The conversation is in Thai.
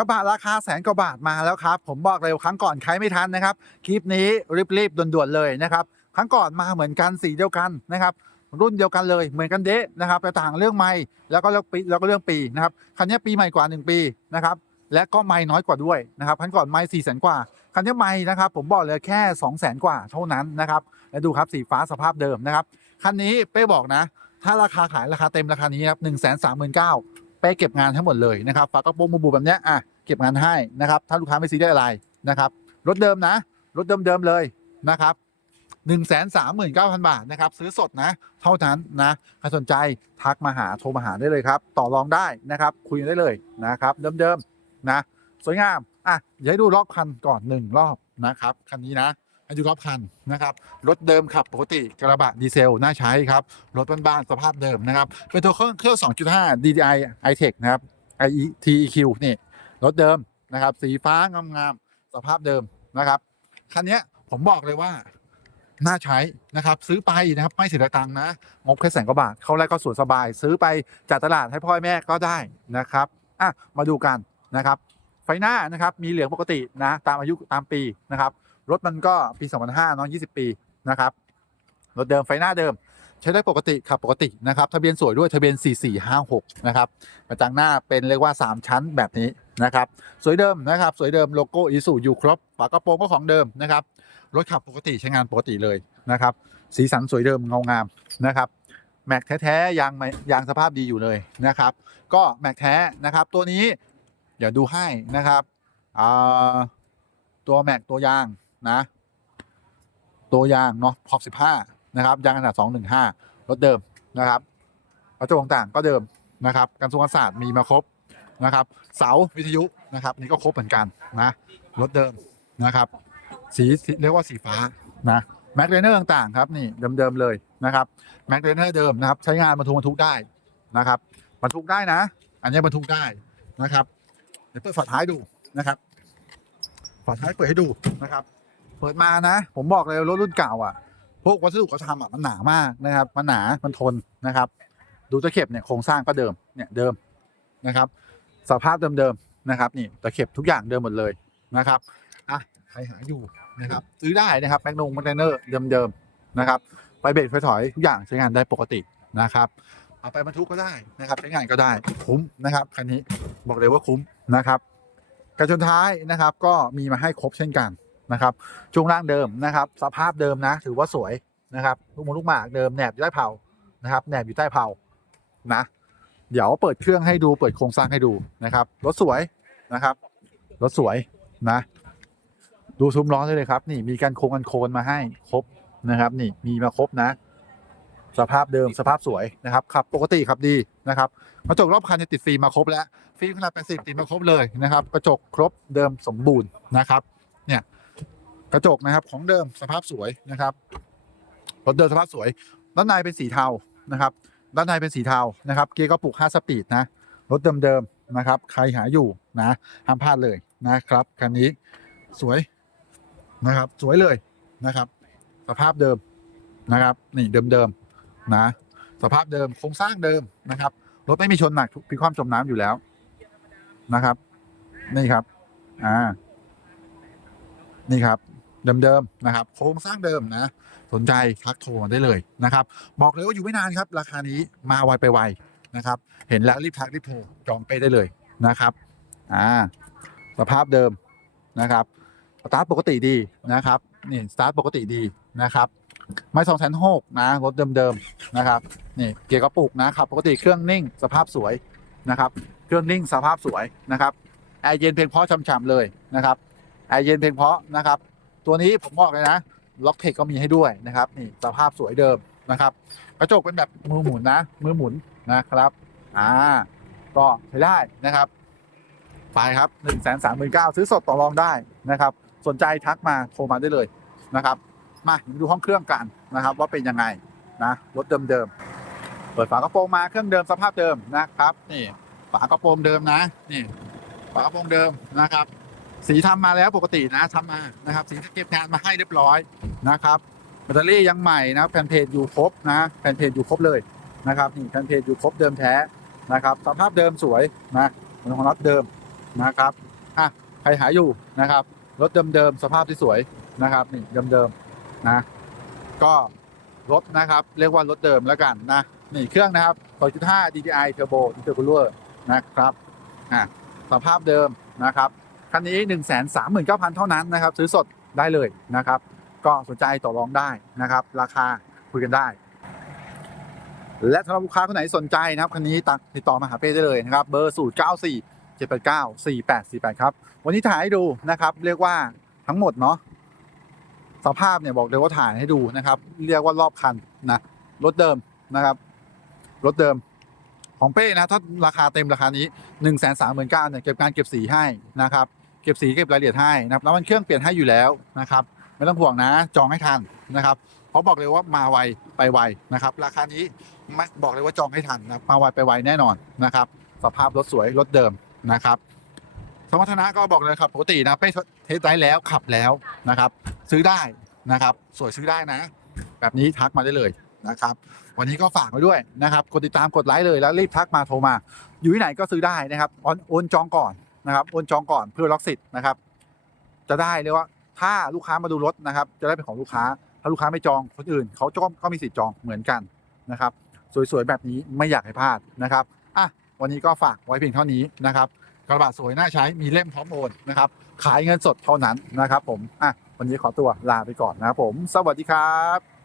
กระบะราคาแสนกว่าบาทมาแล้วครับ ผมบอกเลยครั้งก่อนใครไม่ทันนะครับ คลิปนี้รีบๆด่วนๆเลยนะครับ ครั้งก่อนมาเหมือนกันสีเดียวกันนะครับ รุ่นเดียวกันเลยเหมือนกันเดะนะครับแต่ต่างเรื่องไม่แล้วก็เรื่องปีแล้วก็เรื่องปีนะครับคันนี้ปีใหม่กว่า 1 ปีนะครับและก็ไม่น้อยกว่าด้วยนะครับคันก่อนไม่สี่แสนกว่าคันนี้ไม่นะครับผมบอกเลยแค่2 0 0แสนกว่าเท่านั้นนะครับและดูครับสีฟ้าสภาพเดิมนะครับคันนี้เป้บอกนะ ถ้าราคาขายราคาเต็มราคานี้ครับหนึ่งแสนสามหมื่นเก้า เป้เก็บงานทั้งหมดเลยนะครับฝากกระโปรงบูบูแบบเนี้ยอะเก็บงานให้นะครับ ถ้าลูกค้าไม่ซีได้อะไรนะครับรถเดิมนะรถเดิมๆเลยนะครับ1 3 9 0 0 0 บาทนะครับซื้อสดนะ เท่านั้นนะใครสนใจทักมาหาโทรมาหาได้เลยครับ ต่อรองได้นะครับ คุยได้เลยนะครับ เดิมๆนะ สวยงามอะเดี๋ยวให้ดูรอบคันก่อนหนึ่งรอบนะครับคันนี้นะ ให้ดูรอบคันนะครับรถเดิมขับปกติกระบะดีเซลน่าใช้ครับรถบ้านๆสภาพเดิมนะครับเป็นตัวเครื่องเครื่อง 2.5 DDI iTech นะครับ IETEQ นี่รถเดิมนะครับสีฟ้างามๆสภาพเดิมนะครับคันนี้ผมบอกเลยว่าน่าใช้นะครับซื้อไปนะครับไม่เสียตังค์นะงบแค่แสนกว่าบาทเข้าแรกก็สวนสบาย ซื้อไปจากตลาดให้พ่อแม่ก็ได้นะครับอะมาดูกันนะครับ ไฟหน้านะครับมีเหลืองปกตินะตามอายุตามปีนะครับ รถมันก็ปี 2005เนาะ20 ปีนะครับรถเดิมไฟหน้าเดิม ใช้ได้ปกติขับปกตินะครับทะเบียนสวยด้วยทะเบียน 4456 นะครับกระจังหน้าเป็นเรียกว่า 3 ชั้นแบบนี้นะครับสวยเดิมนะครับสวยเดิมโลโก้อีซูอยู่ครบฝากระโปรงก็ของเดิมนะครับรถขับปกติใช้งานปกติเลยนะครับสีสันสวยเดิมเงางามนะครับแม็กแท้ๆยางไมยางสภาพดีอยู่เลยนะครับ ก็แม็กแท้นะครับตัวนี้เดี๋ยวดูให้นะครับอ่าตัวแม็กตัวยาง นะ ตัวยางเนาะพอบสิบห้านะครับยางขนาดสองหนึ่งห้ารถเดิมนะครับกระจกต่างๆก็เดิมนะครับการทรงอากาศมีมาครบนะครับ เสาวิทยุนะครับนี่ก็ครบเหมือนกันนะรถเดิมนะครับ สีสีเรียกว่าสีฟ้านะแม็กเรเนอร์ต่างๆครับนี่เดิมๆเลยนะครับแม็กเรเนอร์เดิมนะครับใช้งานบรรทุกบรรทุกได้นะครับบรรทุกได้นะ อันนี้บรรทุกได้นะครับเดี๋ยวเปิดฝาท้ายดูนะครับฝาท้ายเปิดให้ดูนะครับ เปิดมานะ ผมบอกเลยรถรุ่นเก่าอะ พวกวัสดุเขาทำอะมันหนามากนะครับ มันหนา มันทนนะครับ ดูตะเข็บเนี่ยโครงสร้างก็เดิม เนี่ยเดิมนะครับ สภาพเดิมๆนะครับ นี่ตะเข็บทุกอย่างเดิมหมดเลยนะครับอะใครหาอยู่นะครับ ซื้อได้นะครับแมกนงแมกเนอร์เดิมๆนะครับ ไปเบรกไฟถอยทุกอย่างใช้งานได้ปกตินะครับเอาไปบรรทุกก็ได้นะครับใช้งานก็ได้คุ้มนะครับคันนี้บอกเลยว่าคุ้มนะครับกระชนท้ายนะครับก็มีมาให้ครบเช่นกัน นะครับช่วงล่างเดิมนะครับ สภาพเดิมนะ ถือว่าสวยนะครับ ลูกมงลูกหมากเดิมแหนบอยู่ใต้เผานะครับแหนบอยู่ใต้เผานะ เดี๋ยวเปิดเครื่องให้ดูเปิดโครงสร้างให้ดูนะครับรถสวยนะครับรถสวยนะ ดูซุ้มล้อได้เลยครับ นี่มีการโครงกันโคนมาให้ครบนะครับ นี่มีมาครบนะ สภาพเดิมสภาพสวยนะครับขับ ปกติขับดีนะครับกระจกรอบคันเนี่ติดฟิล์มมาครบแล้วฟิล์มขนาด80ติดมาครบเลยนะครับ กระจกครบเดิมสมบูรณ์นะครับ เนี่ย กระจกนะครับของเดิมสภาพสวยนะครับรถเดิมสภาพสวยด้านในเป็นสีเทานะครับด้านในเป็นสีเทานะครับเกียร์ก็ปลุก 5 สปีดนะรถเดิมๆนะครับใครหาอยู่นะห้ามพลาดเลยนะครับคันนี้สวยนะครับสวยเลยนะครับ สภาพเดิมนะครับนี่เดิมๆนะสภาพเดิมโครงสร้างเดิมนะครับรถไม่มีชนหนักพิความจมน้ำอยู่แล้วนะครับ นี่ครับอ่านี่ครับ เดิมๆนะครับ โครงสร้างเดิมนะ สนใจทักโทรมาได้เลยนะครับ บอกเลยว่าอยู่ไม่นานครับ ราคานี้มาไวไปไวนะครับ เห็นแล้วรีบทักรีบโทรจองไปได้เลยนะครับอ่าสภาพเดิมนะครับสตาร์ทปกติดีนะครับนี่สตาร์ทปกติดีนะครับไม่สองแสนหกนะรถเดิมๆนะครับนี่เกียร์กระปุกนะครับปกติเครื่องนิ่งสภาพสวยนะครับเครื่องนิ่งสภาพสวยนะครับแอร์เย็นเพียงเพราะช่ำๆเลยนะครับแอร์เย็นเพียงเพราะนะครับ ตัวนี้ผมบอกเลยนะล็อกเทคก็มีให้ด้วยนะครับนี่สภาพสวยเดิมนะครับ กระจกเป็นแบบมือหมุนนะ มือหมุนนะครับอ่าก็ใช้ได้นะครับไปครับ1นึ่งแสนสามหมื่นเก้าซื้อสดต่อรองได้นะครับ สนใจทักมาโทรมาได้เลยนะครับ มาดูห้องเครื่องกันนะครับ ว่าเป็นยังไงนะรถเดิมๆเปิดฝากระโปรงมาเครื่องเดิมสภาพเดิมนะครับนี่ฝากระโปรงเดิมนะนี่ฝากระโปรงเดิมนะครับ สีทำมาแล้วปกตินะทำมานะครับ สีเก็บงานมาให้เรียบร้อยนะครับแบตเตอรี่ยังใหม่นะแผ่นเพจอยู่ครบนะแผ่นเพจอยู่ครบเลยนะครับนี่แผ่นเพจอยู่ครบเดิมแท้นะครับสภาพเดิมสวยนะมันของน็อตเดิมนะครับอะใครหาอยู่นะครับรถเดิมๆสภาพที่สวยนะครับนี่เดิมๆนะก็รถนะครับ เรียกว่ารถเดิมแล้วกันนะนี่เครื่องนะครับ 2.5 DDI Turbo Intercooler นะครับอะสภาพเดิมนะครับ คันนี้ 1 3 9 0 0 0 เท่านั้นนะครับ ซื้อสดได้เลยนะครับ ก็สนใจต่อรองได้นะครับ ราคาคุยกันได้ และสำหรับลูกค้าคนไหนสนใจนะครับคันนี้ตักติดต่อมาหาเป้ได้เลยนะครับ เบอร์0 9 4 7 8 9 4 8 4 8 ครับ วันนี้ถ่ายให้ดูนะครับ เรียกว่าทั้งหมดเนาะสภาพเนี่ยบอกเลยว่าถ่ายให้ดูนะครับ เรียกว่ารอบคันนะรถเดิมนะครับรถเดิมของเป้นะถ้าราคาเต็มราคานี้1นึ่งแสนสามหมื่นเก้าเนี่ยเก็บการเก็บสีให้นะครับ ก็บสีเก็บรายละเอียดให้นะครับแล้วมันเครื่องเปลี่ยนให้อยู่แล้วนะครับ ไม่ต้องห่วงนะจองให้ทันนะครับเพราะบอกเลยว่ามาไวไปไวนะครับ ราคานี้บอกเลยว่าจองให้ทันนะมาไวไปไวแน่นอนนะครับ สภาพรถสวยรถเดิมนะครับสมรรถนะก็บอกเลยครับปกตินะไปเทสไดแล้วขับแล้วนะครับ ซื้อได้นะครับ สวยซื้อได้นะ แบบนี้ทักมาได้เลยนะครับ วันนี้ก็ฝากไว้ด้วยนะครับกดติดตามกดไลค์เลยแล้วรีบทักมาโทรมา อยู่ที่ไหนก็ซื้อได้นะครับอนโอนจองก่อน นะครับโอนจองก่อนเพื่อล็อกสิทธิ์นะครับ จะได้เรียกว่าถ้าลูกค้ามาดูรถนะครับ จะได้เป็นของลูกค้า ถ้าลูกค้าไม่จองคนอื่นเขาก็ก็มีสิทธิ์จองเหมือนกันนะครับ สวยๆแบบนี้ไม่อยากให้พลาดนะครับอะวันนี้ก็ฝากไว้เพียงเท่านี้นะครับกระบะสวยน่าใช้มีเล่มพร้อมโอนนะครับ ขายเงินสดเท่านั้นนะครับ ผมอะวันนี้ขอตัวลาไปก่อนนะครับผม สวัสดีครับ